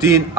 3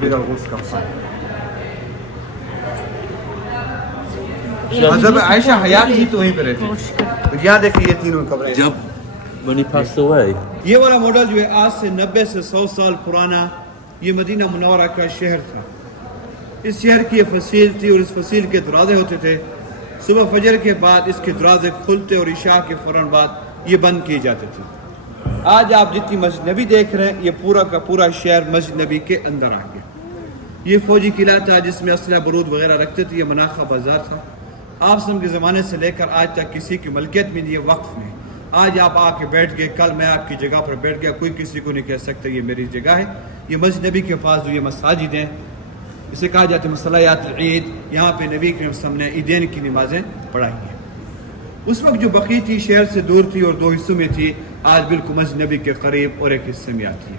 بیر الغوث کا فن. حضرت عائشہ حیات تھی تو وہیں پہ رہتے. تو یہاں دیکھیں یہ تینوں قبریں. When he passed away. یہ والا ماڈل جو ہے آج سے 90 سے 100 سال پرانا یہ مدینہ منورہ کا شہر تھا. اس شہر کی یہ فصیل تھی اور اس فصیل کے دروازے ہوتے تھے. صبح فجر کے بعد اس کے دروازے کھلتے اور عشاء کے فوراً بعد یہ بند کیے جاتے تھے. آج آپ جتنی مسجد نبی دیکھ رہے ہیں یہ پورا کا پورا شہر مسجد نبی کے اندر آ گیا. یہ فوجی قلعہ تھا جس میں اسلحہ بارود وغیرہ رکھتے تھے. یہ مناخہ بازار تھا. آپ سب کے زمانے سے لے کر آج تک کسی کی ملکیت میں نہیں ہے, وقف میں. آج آپ آ کے بیٹھ گئے, کل میں آپ کی جگہ پر بیٹھ گیا, کوئی کسی کو نہیں کہہ سکتا یہ میری جگہ ہے. یہ مسجد نبی کے پاس جو یہ مساجد ہیں اسے کہا جاتا ہے مصلیات العید. یہاں پہ نبی کریم صلی اللہ علیہ وسلم نے عیدین کی نمازیں پڑھائی ہیں. اس وقت جو بقی تھی شہر سے دور تھی اور 2 حصوں میں تھی. آج بالکل مسجد نبی کے قریب اور ایک حصے میں آتی ہے.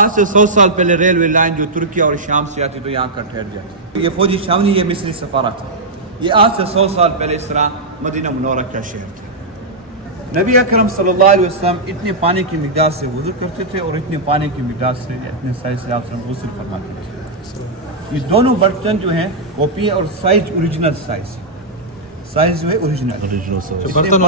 آج سے 100 سال پہلے ریلوے لائن جو ترکیہ اور شام سے آتی تو یہاں کر ٹھہر جاتی. یہ فوجی چھاونی یہ مصری سفارہ تھا. یہ آج سے 100 سال پہلے اس طرح مدینہ منورہ کا شہر تھا. نبی اکرم صلی اللہ علیہ وسلم اتنے پانی کی مقدار سے وضو کرتے تھے اور اتنے پانی کی مقدار سے اتنے سائز سے آپ غسل فرماتے تھے. یہ دونوں برتن جو ہیں کاپی اور سائز اوریجنل سائز جو ہے اوریجنل. برتن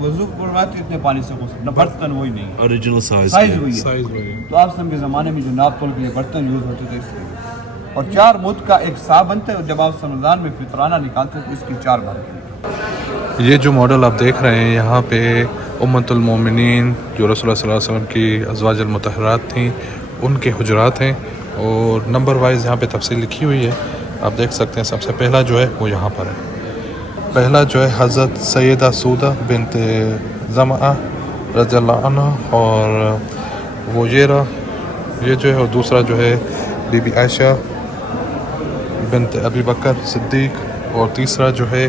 وضو فرماتے اتنے پانی سے غسل, نہ برتن وہی نہیں, original size. سائز وہی ہے. تو آپ سب کے زمانے میں جو ناپ تول کے لیے برتن یوز ہوتے تھے اس لیے. اور 4 مد کا ایک سا بنتا ہے اور جب آپ رمضان میں فطرانہ نکالتے ہیں تو اس کی 4 بار کی. یہ جو ماڈل آپ دیکھ رہے ہیں یہاں پہ امت المومنین جو رسول اللہ صلی اللہ علیہ وسلم کی ازواج المطہرات تھیں ان کے حجرات ہیں اور نمبر وائز یہاں پہ تفصیل لکھی ہوئی ہے. آپ دیکھ سکتے ہیں سب سے پہلا جو ہے وہ یہاں پر ہے. پہلا جو ہے حضرت سیدہ سودہ بنت زمعہ رضی اللہ عنہ اور وہ یہ جو ہے, اور دوسرا جو ہے بی بی عائشہ بنت ابی بکر صدیق, اور تیسرا جو ہے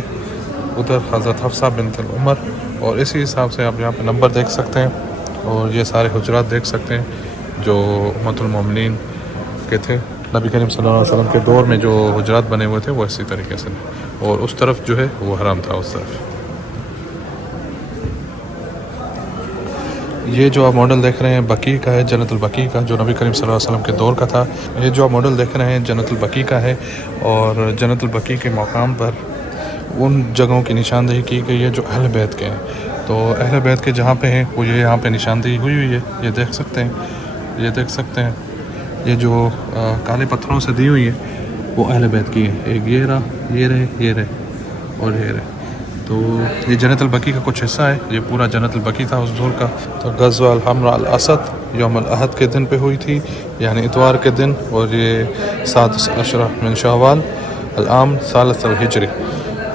ادھر حضرت حفصہ بنت عمر. اور اسی حساب سے آپ یہاں پہ نمبر دیکھ سکتے ہیں اور یہ سارے حجرات دیکھ سکتے ہیں جو امت المومنین کے تھے. نبی کریم صلی اللہ علیہ وسلم کے دور میں جو حجرات بنے ہوئے تھے وہ اسی طریقے سے, اور اس طرف جو ہے وہ حرام تھا اس طرف. یہ جو آپ ماڈل دیکھ رہے ہیں بقیع کا ہے, جنت البقیع کا, جو نبی کریم صلی اللہ علیہ وسلم کے دور کا تھا. یہ جو آپ ماڈل دیکھ رہے ہیں جنت البقیع کا ہے اور جنت البقیع کے مقام پر ان جگہوں کی نشاندہی کی گئی ہے جو اہل بیت کے ہیں. تو اہل بیت کے جہاں پہ ہیں وہ یہ یہاں پہ نشاندہی ہوئی ہے. یہ دیکھ سکتے ہیں, یہ دیکھ سکتے ہیں. یہ جو کالے پتھروں سے دی ہوئی ہے وہ اہل بیت کی ہے. ایک یہ رہا, یہ رہے اور یہ رہے. تو یہ جنت البقیع کا کچھ حصہ ہے. یہ پورا جنت البقیع تھا اس دور کا. تو غزوہ الحمراء الاسد یوم الاحد کے دن پہ ہوئی تھی, یعنی اتوار کے دن, اور یہ 7 عشرہ من شوال العام ثالث الہجری.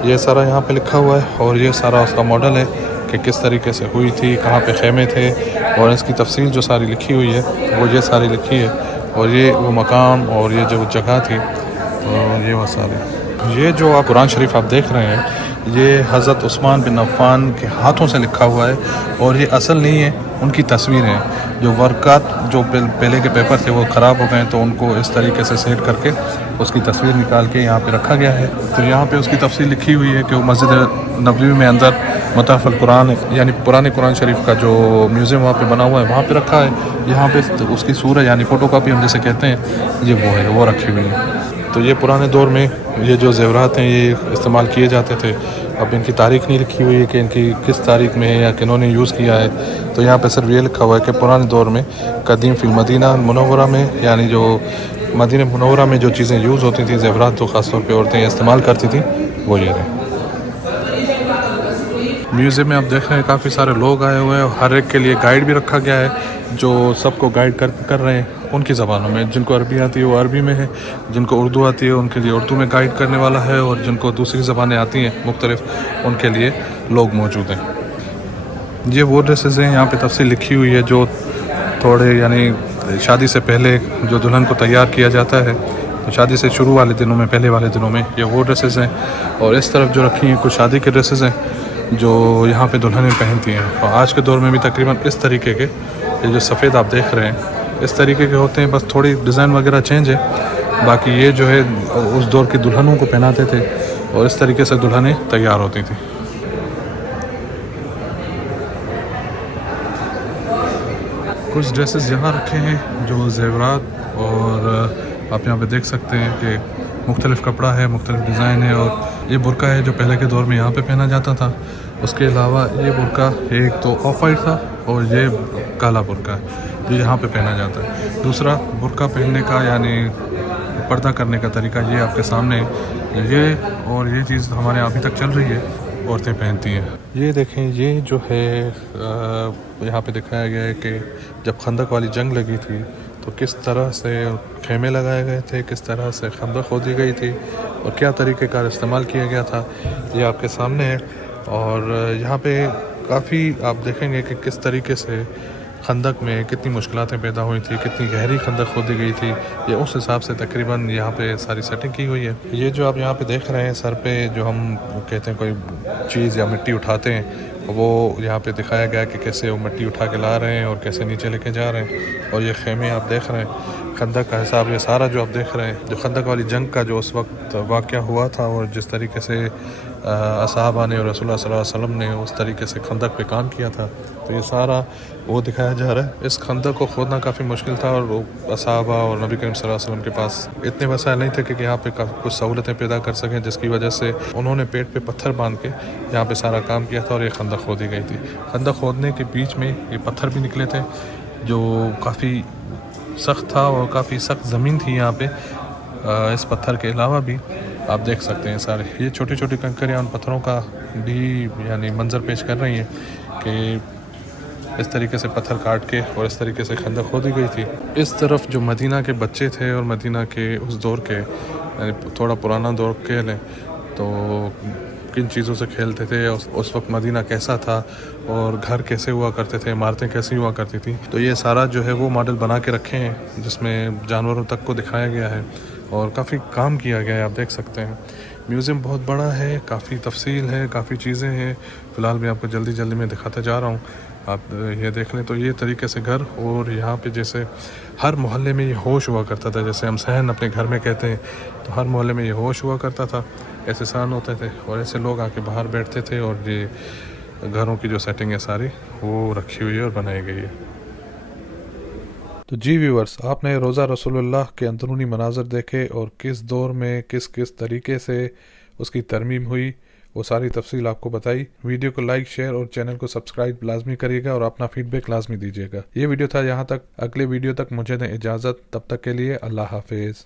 یہ سارا یہاں پہ لکھا ہوا ہے اور یہ سارا اس کا ماڈل ہے کہ کس طریقے سے ہوئی تھی, کہاں پہ خیمے تھے, اور اس کی تفصیل جو ساری لکھی ہوئی ہے وہ یہ ساری لکھی ہے. اور یہ وہ مقام اور یہ جو جگہ تھی اور یہ وہ سارے. یہ جو آپ قرآن شریف آپ دیکھ رہے ہیں یہ حضرت عثمان بن عفان کے ہاتھوں سے لکھا ہوا ہے اور یہ اصل نہیں ہے, ان کی تصویریں ہیں. جو ورقات جو پہلے کے پیپر تھے وہ خراب ہو گئے تو ان کو اس طریقے سے سیٹ کر کے اس کی تصویر نکال کے یہاں پہ رکھا گیا ہے. تو یہاں پہ اس کی تفصیل لکھی ہوئی ہے کہ وہ مسجد نبوی میں اندر متحف القرآن یعنی پرانے قرآن شریف کا جو میوزیم وہاں پہ بنا ہوا ہے وہاں پہ رکھا ہے. یہاں پہ اس کی صورت یعنی فوٹو کاپی ہم جیسے کہتے ہیں یہ وہ ہے, وہ رکھی ہوئی ہے. تو یہ پرانے دور میں یہ جو زیورات ہیں یہ استعمال کیے جاتے تھے. اب ان کی تاریخ نہیں لکھی ہوئی ہے کہ ان کی کس تاریخ میں ہے یا کنہوں نے یوز کیا ہے. تو یہاں پہ صرف یہ لکھا ہوا ہے کہ پرانے دور میں قدیم فی المدینہ منورہ میں, یعنی جو مدینہ منورہ میں جو چیزیں یوز ہوتی تھیں, زیورات تو خاص طور پہ عورتیں استعمال کرتی تھیں, وہ یہ رہے. میوزیم میں آپ دیکھ رہے ہیں کافی سارے لوگ آئے ہوئے ہیں, ہر ایک کے لیے گائیڈ بھی رکھا گیا ہے جو سب کو گائیڈ کر رہے ہیں ان کی زبانوں میں. جن کو عربی آتی ہے وہ عربی میں ہے, جن کو اردو آتی ہے ان کے لیے اردو میں گائیڈ کرنے والا ہے, اور جن کو دوسری زبانیں آتی ہیں مختلف ان کے لیے لوگ موجود ہیں. یہ وہ ڈریسز ہیں یہاں پہ تفصیل لکھی ہوئی ہے جو تھوڑے یعنی شادی سے پہلے جو دلہن کو تیار کیا جاتا ہے, تو شادی سے شروع والے دنوں میں, پہلے والے دنوں میں یہ وہ ڈریسز ہیں. اور اس طرف جو رکھی ہیں کچھ شادی کے ڈریسز ہیں جو یہاں پہ دلہنیں پہنتی ہیں. اور آج کے دور میں بھی تقریباً اس طریقے کے یہ جو سفید آپ دیکھ رہے ہیں اس طریقے کے ہوتے ہیں, بس تھوڑی ڈیزائن وغیرہ چینج ہے. باقی یہ جو ہے اس دور کی دلہنوں کو پہناتے تھے اور اس طریقے سے دلہنیں تیار ہوتی تھیں. کچھ ڈریسز یہاں رکھے ہیں جو زیورات، اور آپ یہاں پہ دیکھ سکتے ہیں کہ مختلف کپڑا ہے، مختلف ڈیزائن ہے، اور یہ برقع ہے جو پہلے کے دور میں یہاں پہ پہنا جاتا تھا. اس کے علاوہ یہ برقع ایک تو آف وائٹ تھا اور یہ کالا برقع ہے جو یہاں پہ پہنا جاتا ہے. دوسرا برقع پہننے کا یعنی پردہ کرنے کا طریقہ یہ آپ کے سامنے ہے. یہ چیز ہمارے ابھی تک چل رہی ہے، عورتیں پہنتی ہیں. یہ دیکھیں، یہ جو ہے یہاں پہ دکھایا گیا ہے کہ جب خندق والی جنگ لگی تھی تو کس طرح سے خیمے لگائے گئے تھے، کس طرح سے خندق کھودی گئی تھی اور کیا طریقہ کار استعمال کیا گیا تھا، یہ آپ کے سامنے ہے. اور یہاں پہ کافی آپ دیکھیں گے کہ کس طریقے سے خندق میں کتنی مشکلاتیں پیدا ہوئی تھی، کتنی گہری خندق کھودی گئی تھی. یہ اس حساب سے تقریباً یہاں پہ ساری سیٹنگ کی ہوئی ہے. یہ جو آپ یہاں پہ دیکھ رہے ہیں سر پہ جو ہم کہتے ہیں کوئی چیز یا مٹی اٹھاتے ہیں، وہ یہاں پہ دکھایا گیا کہ کیسے وہ مٹی اٹھا کے لا رہے ہیں اور کیسے نیچے لے کے جا رہے ہیں. اور یہ خیمے آپ دیکھ رہے ہیں، خندق کا حساب، یہ سارا جو آپ دیکھ رہے ہیں جو خندق والی جنگ کا جو اس وقت واقعہ ہوا تھا اور جس طریقے سے اصحابہ نے اور رسول اللہ صلی اللہ علیہ وسلم نے اس طریقے سے خندق پہ کام کیا تھا، تو یہ سارا وہ دکھایا جا رہا ہے. اس خندق کو کھودنا کافی مشکل تھا اور اصحابہ اور نبی کریم صلی اللہ علیہ وسلم کے پاس اتنے وسائل نہیں تھے کہ یہاں پہ کچھ سہولتیں پیدا کر سکیں، جس کی وجہ سے انہوں نے پیٹ پہ پتھر باندھ کے یہاں پہ سارا کام کیا تھا اور یہ خندق کھودی گئی تھی. خندق کھودنے کے بیچ میں یہ پتھر بھی نکلے تھے جو کافی سخت تھا اور کافی سخت زمین تھی یہاں پہ. اس پتھر کے علاوہ بھی آپ دیکھ سکتے ہیں سارے یہ چھوٹی چھوٹی کنکریاں ان پتھروں کا بھی یعنی منظر پیش کر رہی ہیں کہ اس طریقے سے پتھر کاٹ کے اور اس طریقے سے خندق کھودی گئی تھی. اس طرف جو مدینہ کے بچے تھے اور مدینہ کے اس دور کے یعنی تھوڑا پرانا دور کہہ لیں تو کن چیزوں سے کھیلتے تھے، اس وقت مدینہ کیسا تھا اور گھر کیسے ہوا کرتے تھے، عمارتیں کیسی ہوا کرتی تھیں، تو یہ سارا جو ہے وہ ماڈل بنا کے رکھے ہیں جس میں جانوروں تک کو دکھایا گیا ہے اور کافی کام کیا گیا ہے. آپ دیکھ سکتے ہیں میوزیم بہت بڑا ہے، کافی تفصیل ہے، کافی چیزیں ہیں. فی الحال میں آپ کو جلدی میں دکھاتا جا رہا ہوں. آپ یہ دیکھ لیں تو یہ طریقے سے گھر، اور یہاں پہ جیسے ہر محلے میں یہ ہوش ہوا کرتا تھا، جیسے ہم صحن اپنے گھر میں کہتے ہیں، تو ہر محلے میں یہ ہوش ہوا کرتا تھا، ایسے سان ہوتے تھے اور ایسے لوگ آ کے باہر بیٹھتے تھے. اور یہ گھروں کی جو سیٹنگ ہے ساری وہ رکھی ہوئی ہے اور بنائی گئی ہے. تو جی ویورز، آپ نے روضہ رسول اللہ کے اندرونی مناظر دیکھے اور کس دور میں کس طریقے سے اس کی ترمیم ہوئی، وہ ساری تفصیل آپ کو بتائی. ویڈیو کو لائک، شیئر اور چینل کو سبسکرائب لازمی کریے گا اور اپنا فیڈ بیک لازمی دیجیے گا. یہ ویڈیو تھا یہاں تک. اگلے ویڈیو تک مجھے دیں اجازت، تب تک کے لیے اللہ حافظ.